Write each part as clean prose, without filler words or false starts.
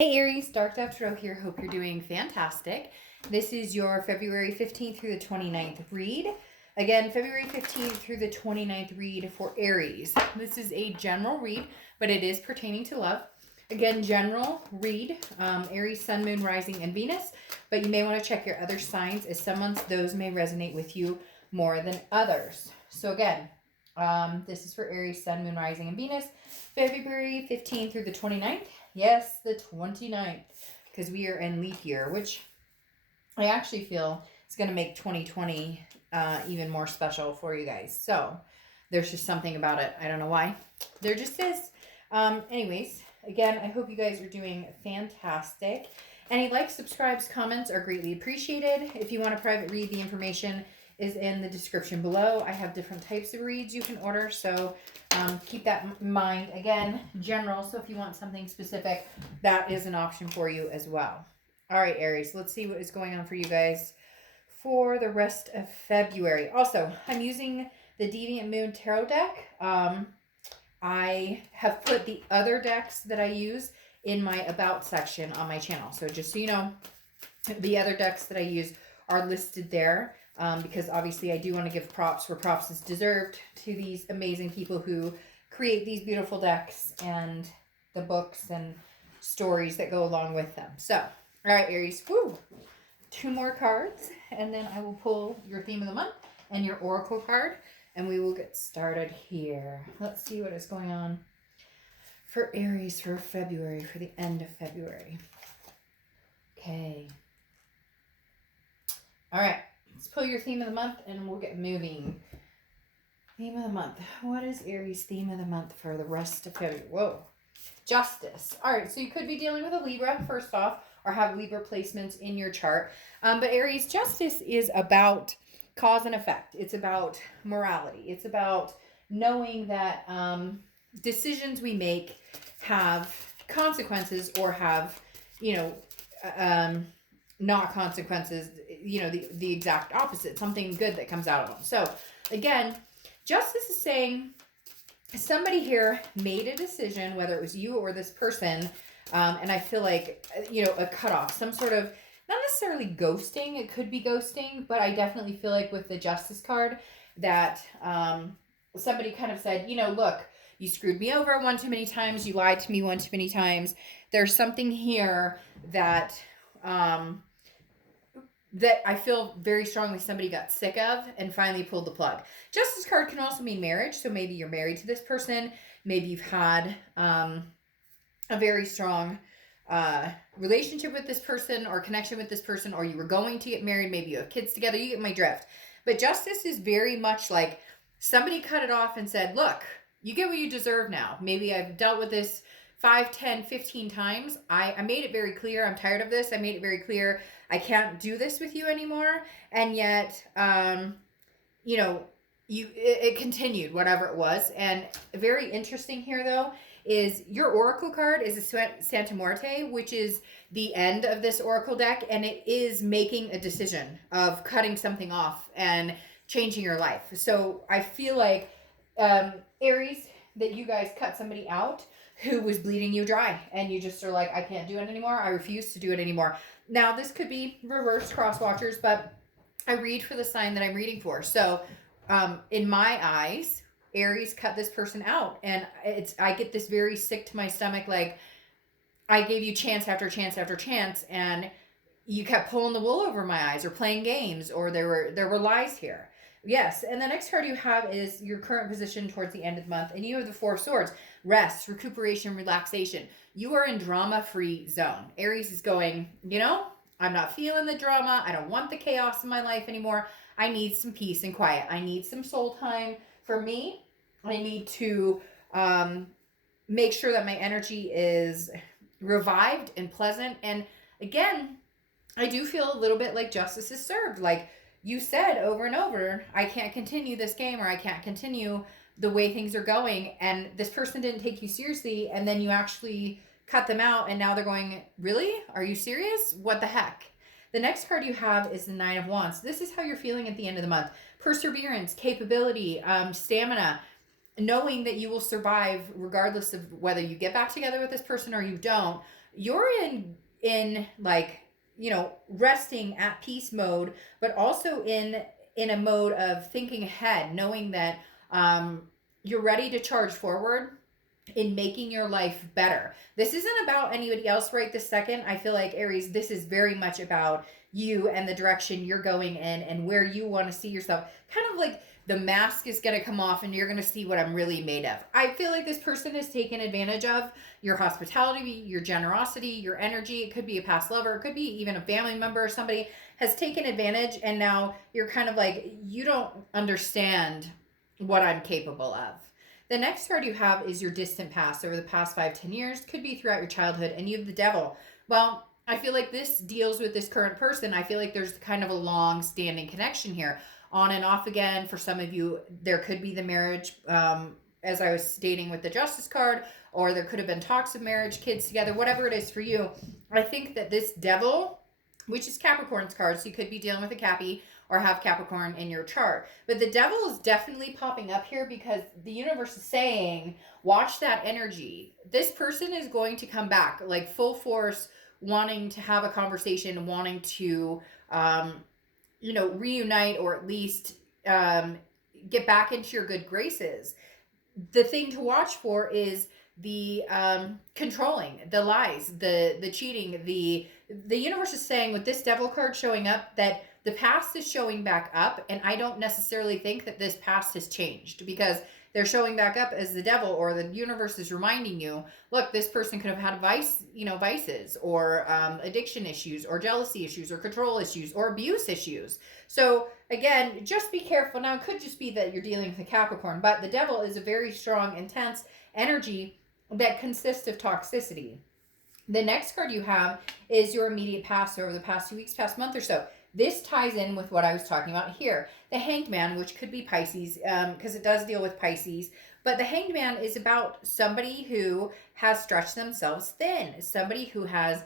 Hey Aries, Dark Dove Tarot here. Hope you're doing fantastic. This is your February 15th through the 29th read. Again, February 15th through the 29th read for Aries. This is a general read, but it is pertaining to love. Again, general read, Aries, Sun, Moon, Rising, and Venus. But you may want to check your other signs as some months those may resonate with you more than others. So again, this is for Aries, Sun, Moon, Rising, and Venus. February 15th through the 29th. Yes, the 29th, because we are in leap year, which I actually feel is going to make 2020 even more special for you guys. So there's just something about it. I don't know why. There just is. Anyways, again, I hope you guys are doing fantastic. Any likes, subscribes, comments are greatly appreciated. If you want a private read, the information is in the description below. I have different types of reads you can order, so keep that in mind. Again, general, so if you want something specific, that is an option for you as well. All right, Aries, let's see what is going on for you guys for the rest of February. Also, I'm using the Deviant Moon Tarot deck. I have put the other decks that I use in my About section on my channel. So just so you know, the other decks that I use are listed there. Because obviously I do want to give props where props is deserved to these amazing people who create these beautiful decks and the books and stories that go along with them. So, all right, Aries, woo, 2 more cards, and then I will pull your theme of the month and your oracle card, and we will get started here. Let's see what is going on for Aries for February, for the end of February. Okay. All right. Let's pull your theme of the month and we'll get moving. Theme of the month. What is Aries' theme of the month for the rest of February? Whoa. Justice. All right, so you could be dealing with a Libra, first off, or have Libra placements in your chart. But Aries, justice is about cause and effect. It's about morality. It's about knowing that decisions we make have consequences or have, not consequences, the exact opposite, something good that comes out of them. So again, justice is saying somebody here made a decision, whether it was you or this person, and I feel like, a cutoff, some sort of, not necessarily ghosting, it could be ghosting, but I definitely feel like with the justice card that somebody kind of said, look, you screwed me over one too many times, you lied to me one too many times. There's something here that that I feel very strongly somebody got sick of and finally pulled the plug. Justice card can also mean marriage. So maybe you're married to this person. Maybe you've had a very strong relationship with this person or connection with this person, or you were going to get married. Maybe you have kids together. You get my drift. But justice is very much like somebody cut it off and said, look, you get what you deserve now. Maybe I've dealt with this 5, 10, 15 times. I made it very clear. I'm tired of this. I made it very clear. I can't do this with you anymore. And yet, it continued, whatever it was. And very interesting here, though, is your oracle card is a Santa Muerte, which is the end of this oracle deck. And it is making a decision of cutting something off and changing your life. So I feel like, Aries, that you guys cut somebody out who was bleeding you dry, and you just are like, I can't do it anymore. I refuse to do it anymore. Now, this could be reverse cross watchers, but I read for the sign that I'm reading for. So, in my eyes, Aries cut this person out, and I get this very sick to my stomach, like, I gave you chance after chance after chance, and you kept pulling the wool over my eyes or playing games, or there were lies here. Yes, and the next card you have is your current position towards the end of the month, and you have the 4 of Swords. Rest, recuperation, relaxation. You are in drama-free zone. Aries is going, I'm not feeling the drama. I don't want the chaos in my life anymore. I need some peace and quiet. I need some soul time for me. I need to make sure that my energy is revived and pleasant. And again, I do feel a little bit like justice is served. Like you said over and over, I can't continue this game, or I can't continue the way things are going, and this person didn't take you seriously, and then you actually cut them out, and now they're going, really? Are you serious? What the heck? The next card you have is the 9 of Wands. This is how you're feeling at the end of the month. Perseverance, capability, stamina, knowing that you will survive regardless of whether you get back together with this person or you don't. you're in like, resting at peace mode, but also in a mode of thinking ahead, knowing that you're ready to charge forward in making your life better. This isn't about anybody else right this second. I feel like, Aries, this is very much about you and the direction you're going in and where you want to see yourself. Kind of like the mask is going to come off and you're going to see what I'm really made of. I feel like this person has taken advantage of your hospitality, your generosity, your energy. It could be a past lover, it could be even a family member or somebody has taken advantage, and now you're kind of like, you don't understand what I'm capable of. The next card you have is your distant past, over the past 5-10 years, could be throughout your childhood, and you have the devil. Well, I feel like this deals with this current person. I feel like there's kind of a long standing connection here, on and off again. For some of you, there could be the marriage, as I was stating with the justice card, or there could have been talks of marriage, kids together, whatever it is for you. I think that this devil, which is Capricorn's card, so you could be dealing with a Cappy or have Capricorn in your chart. But the devil is definitely popping up here because the universe is saying, watch that energy. This person is going to come back like full force, wanting to have a conversation, wanting to, reunite, or at least get back into your good graces. The thing to watch for is the controlling, the lies, the cheating. The universe is saying with this devil card showing up that the past is showing back up, and I don't necessarily think that this past has changed, because they're showing back up as the devil, or the universe is reminding you, look, this person could have had vices, or addiction issues, or jealousy issues, or control issues, or abuse issues. So again, just be careful. Now, it could just be that you're dealing with a Capricorn, but the devil is a very strong, intense energy that consists of toxicity. The next card you have is your immediate past, over the past 2 weeks, past month or so. This ties in with what I was talking about here. The Hanged Man, which could be Pisces, because it does deal with Pisces. But the Hanged Man is about somebody who has stretched themselves thin. Somebody who has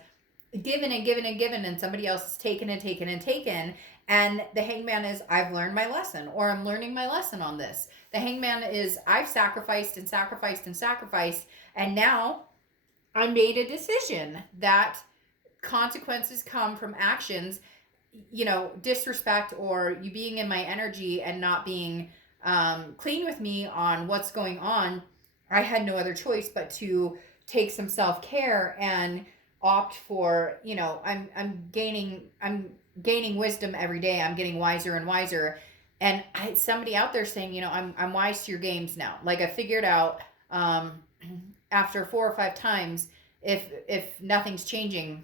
given and given and given, and somebody else has taken and taken and taken. And the Hanged Man is, I've learned my lesson, or I'm learning my lesson on this. The Hanged Man is, I've sacrificed and sacrificed and sacrificed, and now I made a decision that consequences come from actions, disrespect, or you being in my energy and not being clean with me on what's going on. I had no other choice but to take some self-care and opt for, I'm gaining wisdom every day. I'm getting wiser and wiser. And somebody out there saying, I'm wise to your games now. Like, I figured out after 4 or 5 times, if nothing's changing,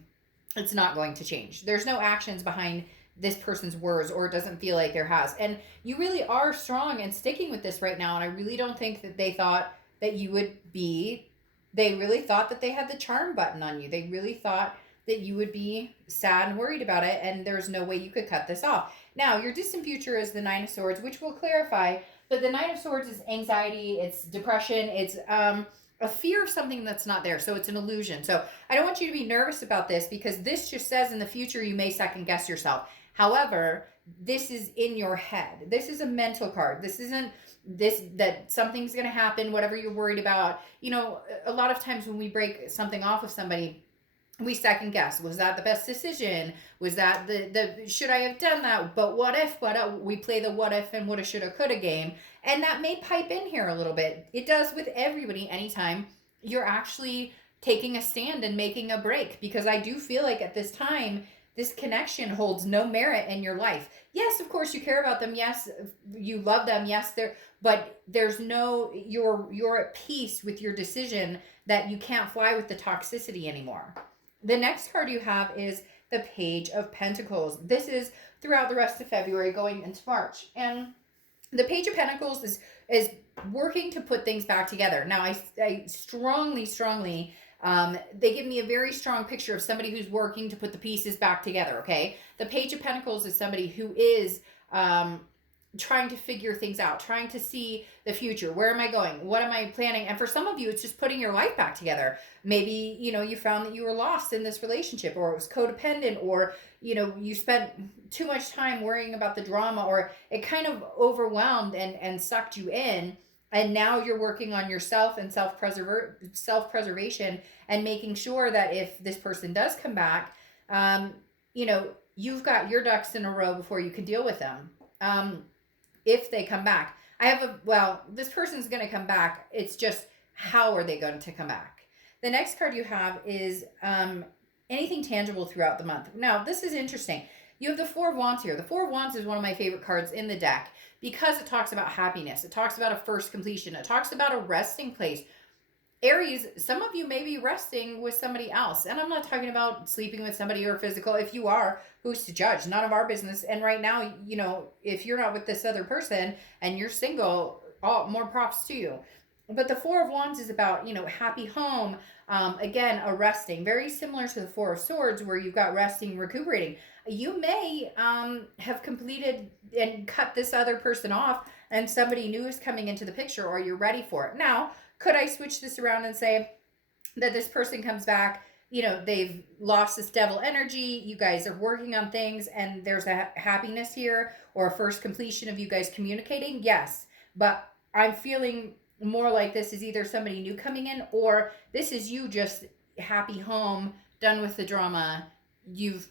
it's not going to change. There's no actions behind this person's words, or it doesn't feel like there has. And you really are strong and sticking with this right now. And I really don't think that they thought that you would be, they really thought that they had the charm button on you. They really thought that you would be sad and worried about it, and there's no way you could cut this off. Now, your distant future is the Nine of Swords, which we'll clarify, but the Nine of Swords is anxiety, it's depression, it's a fear of something that's not there. So it's an illusion. So I don't want you to be nervous about this, because this just says in the future you may second guess yourself. However, this is in your head. This is a mental card. This isn't this that something's going to happen, whatever you're worried about. A lot of times when we break something off of somebody, we second guess. Was that the best decision? Was that the should I have done that? But what if? We play the what if and woulda, shoulda, coulda game. And that may pipe in here a little bit. It does with everybody anytime you're actually taking a stand and making a break. Because I do feel like at this time, this connection holds no merit in your life. Yes, of course you care about them. Yes, you love them. Yes, but there's no, you're at peace with your decision that you can't fly with the toxicity anymore. The next card you have is the Page of Pentacles. This is throughout the rest of February going into March. And the Page of Pentacles is working to put things back together. Now, I strongly, they give me a very strong picture of somebody who's working to put the pieces back together, okay? The Page of Pentacles is somebody who is trying to figure things out, trying to see the future. Where am I going? What am I planning? And for some of you, it's just putting your life back together. Maybe, you found that you were lost in this relationship, or it was codependent, or, you spent too much time worrying about the drama, or it kind of overwhelmed and sucked you in. And now you're working on yourself and self-preservation and making sure that if this person does come back, um, you've got your ducks in a row before you can deal with them. If they come back, this person's going to come back. It's just, how are they going to come back? The next card you have is anything tangible throughout the month. Now, this is interesting. You have the Four of Wands here. The Four of Wands is one of my favorite cards in the deck because it talks about happiness. It talks about a first completion. It talks about a resting place. Aries, some of you may be resting with somebody else. And I'm not talking about sleeping with somebody or physical. If you are, who's to judge? None of our business. And right now, if you're not with this other person and you're single, all more props to you. But the Four of Wands is about, happy home. Again, a resting. Very similar to the Four of Swords where you've got resting, recuperating. You may have completed and cut this other person off and somebody new is coming into the picture or you're ready for it. Now, could I switch this around and say that this person comes back, they've lost this devil energy, you guys are working on things and there's a happiness here or a first completion of you guys communicating? Yes. But I'm feeling more like this is either somebody new coming in or this is you just happy home, done with the drama. You've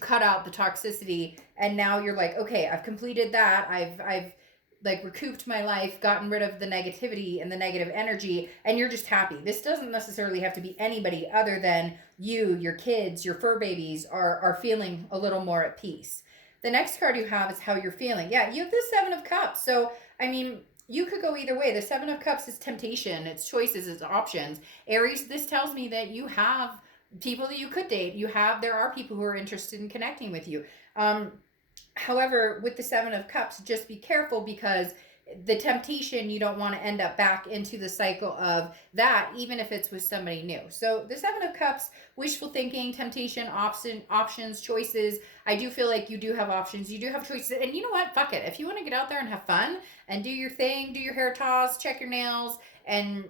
cut out the toxicity and now you're like, okay, I've completed that. I've like recouped my life, gotten rid of the negativity and the negative energy, and you're just happy. This doesn't necessarily have to be anybody other than you, your kids, your fur babies are feeling a little more at peace. The next card you have is how you're feeling. Yeah, you have the Seven of Cups. So, you could go either way. The Seven of Cups is temptation, it's choices, it's options. Aries, this tells me that you have people that you could date. There are people who are interested in connecting with you. However, with the Seven of Cups, just be careful because the temptation, you don't want to end up back into the cycle of that, even if it's with somebody new. So the Seven of Cups, wishful thinking, temptation, options, choices. I do feel like you do have options. You do have choices. And you know what? Fuck it. If you want to get out there and have fun and do your thing, do your hair toss, check your nails, and,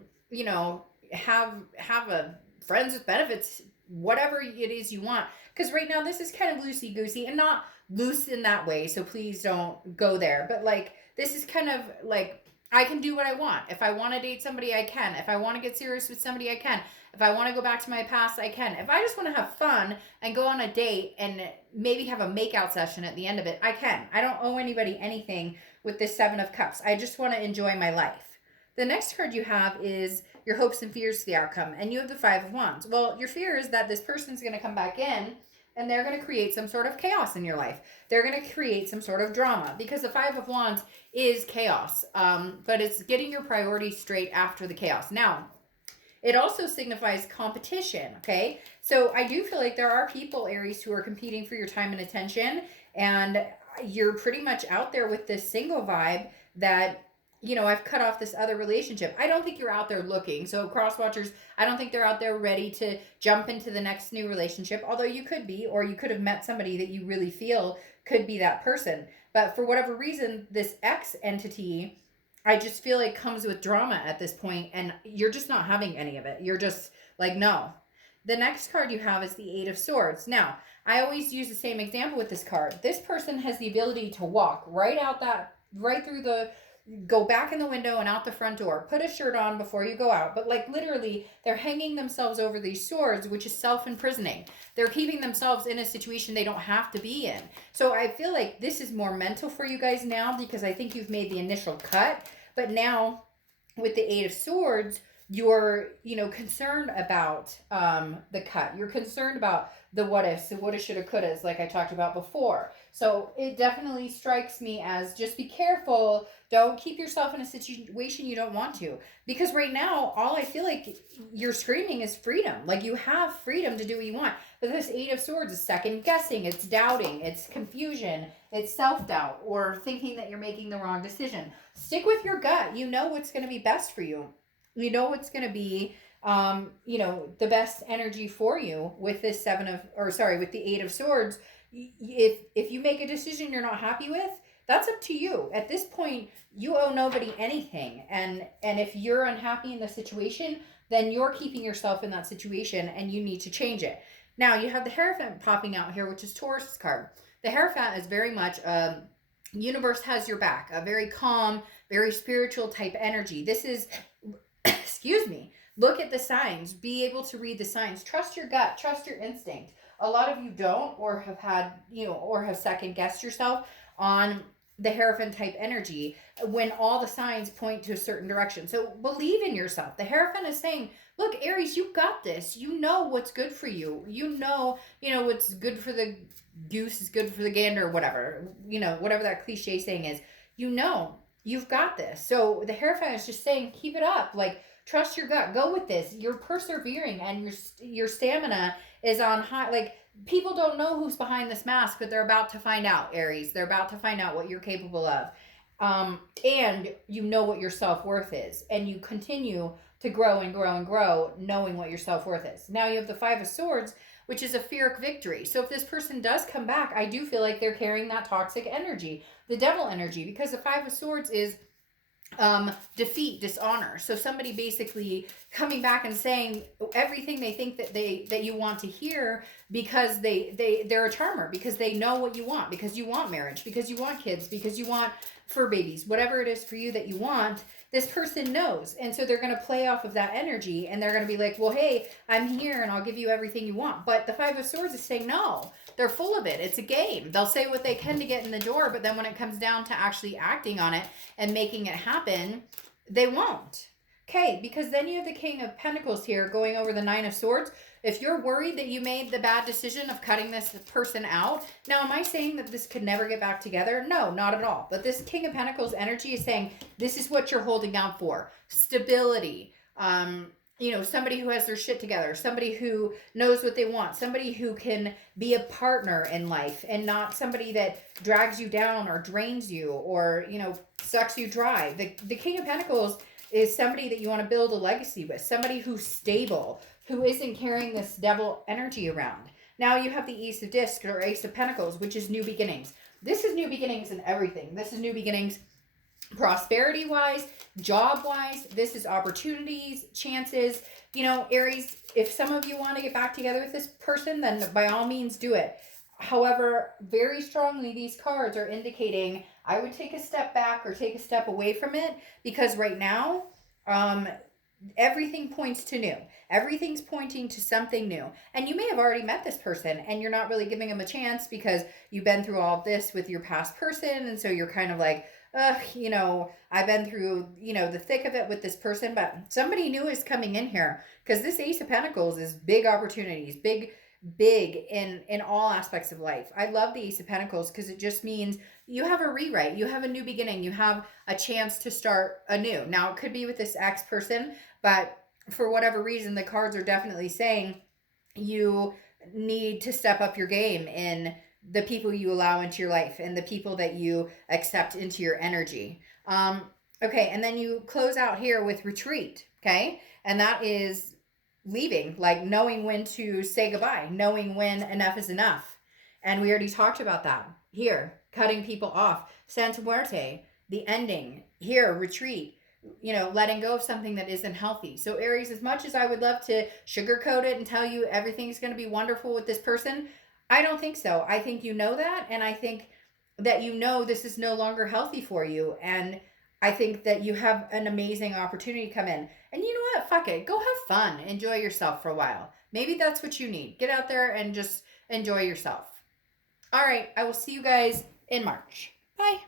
have a friends with benefits, whatever it is you want. Because right now, this is kind of loosey-goosey and not loose in that way, so please don't go there. But like, this is kind of like, I can do what I want. If I want to date somebody, I can. If I want to get serious with somebody, I can. If I want to go back to my past, I can. If I just want to have fun and go on a date and maybe have a makeout session at the end of it, I can. I don't owe anybody anything with this Seven of Cups. I just want to enjoy my life. The next card you have is your hopes and fears for the outcome, and you have the Five of Wands. Well, your fear is that this person's going to come back in and they're going to create some sort of chaos in your life. They're going to create some sort of drama because the Five of Wands is chaos, but it's getting your priorities straight after the chaos. Now, it also signifies competition, okay? So I do feel like there are people, Aries, who are competing for your time and attention, and you're pretty much out there with this single vibe that, I've cut off this other relationship. I don't think you're out there looking. So cross watchers, I don't think they're out there ready to jump into the next new relationship, although you could be, or you could have met somebody that you really feel could be that person. But for whatever reason, this X entity, I just feel like comes with drama at this point, and you're just not having any of it. You're just like, no. The next card you have is the Eight of Swords. Now, I always use the same example with this card. This person has the ability to walk right through go back in the window and out the front door. Put a shirt on before you go out. But like literally, they're hanging themselves over these swords, which is self-imprisoning. They're keeping themselves in a situation they don't have to be in. So I feel like this is more mental for you guys now because I think you've made the initial cut. But now with the Eight of Swords, you're, concerned about the cut. You're concerned about the what ifs, the woulda, shoulda, couldas, like I talked about before. So it definitely strikes me as just be careful. Don't keep yourself in a situation you don't want to. Because right now, all I feel like you're screaming is freedom. Like you have freedom to do what you want. But this Eight of Swords is second guessing. It's doubting. It's confusion. It's self-doubt or thinking that you're making the wrong decision. Stick with your gut. You know what's going to be best for you. You know what's going to be the best energy for you with this with the Eight of Swords. If you make a decision you're not happy with, that's up to you. At this point, you owe nobody anything. And if you're unhappy in the situation, then you're keeping yourself in that situation and you need to change it. Now, you have the Hierophant popping out here, which is Taurus card. The Hierophant is very much universe has your back, a very calm, very spiritual type energy. This is, excuse me, look at the signs, be able to read the signs, trust your gut, trust your instinct. A lot of you don't, or have had, or have second guessed yourself on the Hierophant type energy when all the signs point to a certain direction. So believe in yourself. The Hierophant is saying, look, Aries, you got this. You know what's good for you. You know what's good for the goose is good for the gander, whatever. Whatever that cliche saying is. You've got this. So the Hierophant is just saying, keep it up. Like, trust your gut. Go with this. You're persevering, and your stamina is on high. Like, people don't know who's behind this mask, but they're about to find out, Aries. They're about to find out what you're capable of. And you know what your self-worth is. And you continue to grow and grow and grow, knowing what your self-worth is. Now you have the Five of Swords, which is a Pyrrhic victory. So if this person does come back, I do feel like they're carrying that toxic energy, the devil energy, because the Five of Swords is defeat, dishonor. So somebody basically coming back and saying everything they think that you want to hear, because they're a charmer, because they know what you want, because you want marriage, because you want kids, because you want fur babies, whatever it is for you that you want. This person knows, and so they're going to play off of that energy, and they're going to be like, well, hey, I'm here and I'll give you everything you want. But the Five of Swords is saying no. They're full of it. It's a game. They'll say what they can to get in the door, but then when it comes down to actually acting on it and making it happen, they won't. Okay, because then you have the King of Pentacles here going over the Nine of Swords. If you're worried that you made the bad decision of cutting this person out, now am I saying that this could never get back together? No, not at all. But this King of Pentacles energy is saying this is what you're holding out for. Stability. Somebody who has their shit together, somebody who knows what they want, somebody who can be a partner in life and not somebody that drags you down or drains you or, sucks you dry. The King of Pentacles is somebody that you want to build a legacy with, somebody who's stable, who isn't carrying this devil energy around. Now you have the Ace of Discs or Ace of Pentacles, which is new beginnings. This is new beginnings in everything. This is new beginnings prosperity-wise, job-wise. This is opportunities, chances. Aries, if some of you want to get back together with this person, then by all means do it. However, very strongly, these cards are indicating I would take a step back or take a step away from it, because right now, everything points to new. Everything's pointing to something new. And you may have already met this person and you're not really giving them a chance because you've been through all of this with your past person. And so you're kind of like, I've been through, the thick of it with this person, but somebody new is coming in here, because this Ace of Pentacles is big opportunities, big in all aspects of life. I love the Ace of Pentacles because it just means you have a rewrite, you have a new beginning, you have a chance to start anew. Now it could be with this ex person, but for whatever reason, the cards are definitely saying you need to step up your game in the people you allow into your life and the people that you accept into your energy. Okay, and then you close out here with retreat, okay? And that is leaving, like knowing when to say goodbye, knowing when enough is enough. And we already talked about that. Here, cutting people off. Santa Muerte, the ending. Here, retreat. Letting go of something that isn't healthy. So Aries, as much as I would love to sugarcoat it and tell you everything's going to be wonderful with this person, I don't think so. I think you know that, and I think that this is no longer healthy for you, and I think that you have an amazing opportunity come in. And you know what? Fuck it. Go have fun. Enjoy yourself for a while. Maybe that's what you need. Get out there and just enjoy yourself. All right. I will see you guys in March. Bye.